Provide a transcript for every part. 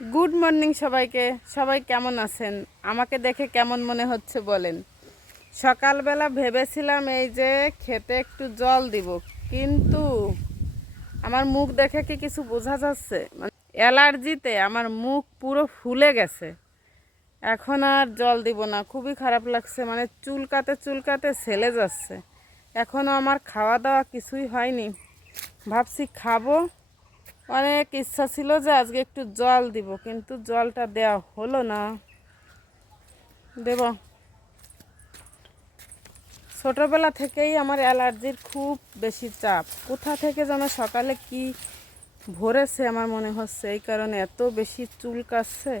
Good morning সবাইকে। সবাই কেমন আছেন? আমাকে দেখে কেমন মনে হচ্ছে বলেন। সকালবেলা ভেবেছিলাম এই যে খেতে একটু জল দিব, কিন্তু আমার মুখ দেখে কি কিছু বোঝা যাচ্ছে? মানে অ্যালার্জিতে আমার মুখ পুরো ফুলে গেছে। এখন আর জল দিব না, খুবই খারাপ লাগছে, মানে চুলকাতে চুলকাতে ছেলে যাচ্ছে। এখনও আমার খাওয়া দাওয়া কিছুই হয়নি, ভাবছি খাবো। অনেক ইচ্ছা ছিল যে আজকে একটু জল দিব, কিন্তু জলটা দেওয়া হলো না। দেব। ছোটোবেলা থেকেই আমার অ্যালার্জির খুব বেশি চাপ। কোথা থেকে যেন সকালে কি ভরেছে আমার মনে হচ্ছে, এই কারণে এত বেশি চুলকাচ্ছে।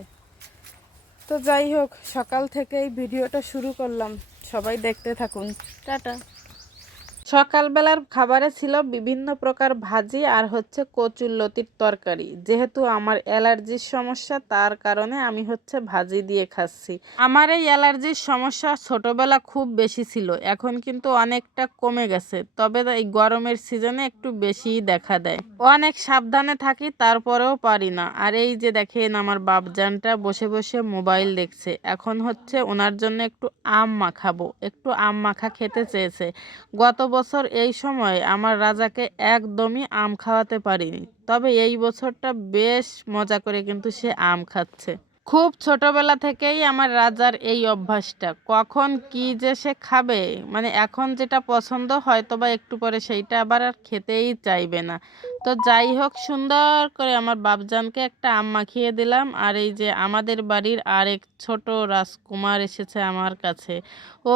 তো যাই হোক, সকাল থেকেই ভিডিওটা শুরু করলাম, সবাই দেখতে থাকুন। টাটা। সকালবেলার খাবারে ছিল বিভিন্ন প্রকার ভাজি আর হচ্ছে কচুরলতির তরকারি। যেহেতু আমার অ্যালার্জির সমস্যা, তার কারণে আমি ভাজি দিয়ে খাচ্ছি। আমার এই অ্যালার্জির সমস্যা ছোটবেলা খুব বেশি ছিল, এখন কিন্তু অনেকটা কমে গেছে, তবে এই গরমের সিজনে একটু বেশিই দেখা দেয়। অনেক সাবধানে থাকি, তারপরেও পারি না। আর এই যে দেখেন, আমার বাপজানটা বসে বসে মোবাইল দেখছে। এখন ওনার জন্য একটু আম মাখাবো, একটু আম মাখা খেতে চেয়েছে। গত বছর এই সময় আমার রাজাকে একদমই আম খাওয়াতে পারিনি, তবে এই বছরটা বেশ মজা করে কিন্তু সে আম খাচ্ছে। খুব ছোটবেলা থেকেই আমার রাজার এই অভ্যাসটা, কখন কি যে সে খাবে, মানে এখন যেটা পছন্দ হয়তো বা একটু পরে সেইটা আবার আর খেতেই চাইবে না। তো যাই হোক, সুন্দর করে আমার বাপজানকে একটা আম মাখিয়ে দিলাম। আর এই যে আমাদের বাড়ির আরেক ছোট রাজকুমার এসেছে আমার কাছে। ও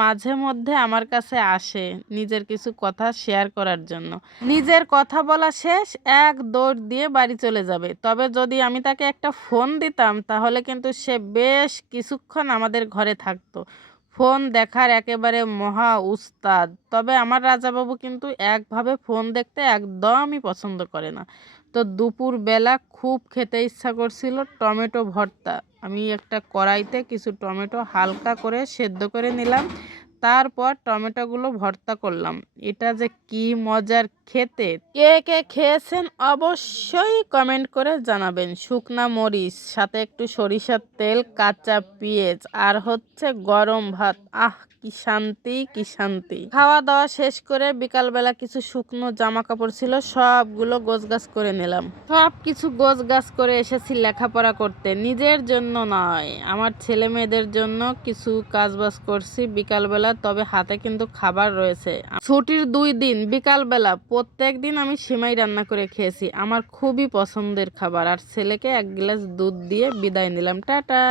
মাঝে মধ্যে আমার কাছে আসে নিজের কিছু কথা শেয়ার করার জন্য। নিজের কথা বলা শেষ, এক দৌড় দিয়ে বাড়ি চলে যাবে। তবে যদি আমি তাকে একটা ফোন দিতাম, তাহলে কিন্তু সে বেশ কিছুক্ষণ আমাদের ঘরে থাকতো। ফোন দেখার একেবারে মহা উস্তাদ। তবে আমার রাজাবাবু কিন্তু একভাবে ফোন দেখতে একদমই পছন্দ করে না। তো দুপুর বেলা খুব খেতে ইচ্ছা করছিল টমেটো ভর্তা। আমি একটা কড়াইতে কিছু টমেটো হালকা করে সেদ্ধ করে নিলাম, তারপর টমেটোগুলো ভর্তা করলাম। এটা যে কি মজার খেতে! কে কে খেয়েছেন অবশ্যই কমেন্ট করে জানাবেন। শুকনা মরিচ, সাথে একটু সরিষার তেল, কাঁচা পেঁয়াজ আর গরম ভাত। আহ, কি শান্তি, কি শান্তি! খাওয়া দাওয়া শেষ করে বিকালবেলা কিছু শুকনো জামা কাপড় ছিল, সবগুলো গোছগাছ করে নিলাম। সব কিছু গোছগাছ করে এসেছি লেখাপড়া করতে, নিজের জন্য নয়, আমার ছেলে মেয়েদের জন্য কিছু কাজবাজ করছি বিকালবেলা। তবে হাতে কিন্তু খাবার রয়েছে। ছুটির 2 দিন বিকালবেলা প্রত্যেক দিন আমি সিমাই রান্না করে খেয়েছি, আমার খুবই পছন্দের খাবার। আর ছেলেকে 1 গ্লাস দুধ দিয়ে বিদায় নিলাম। টাটা।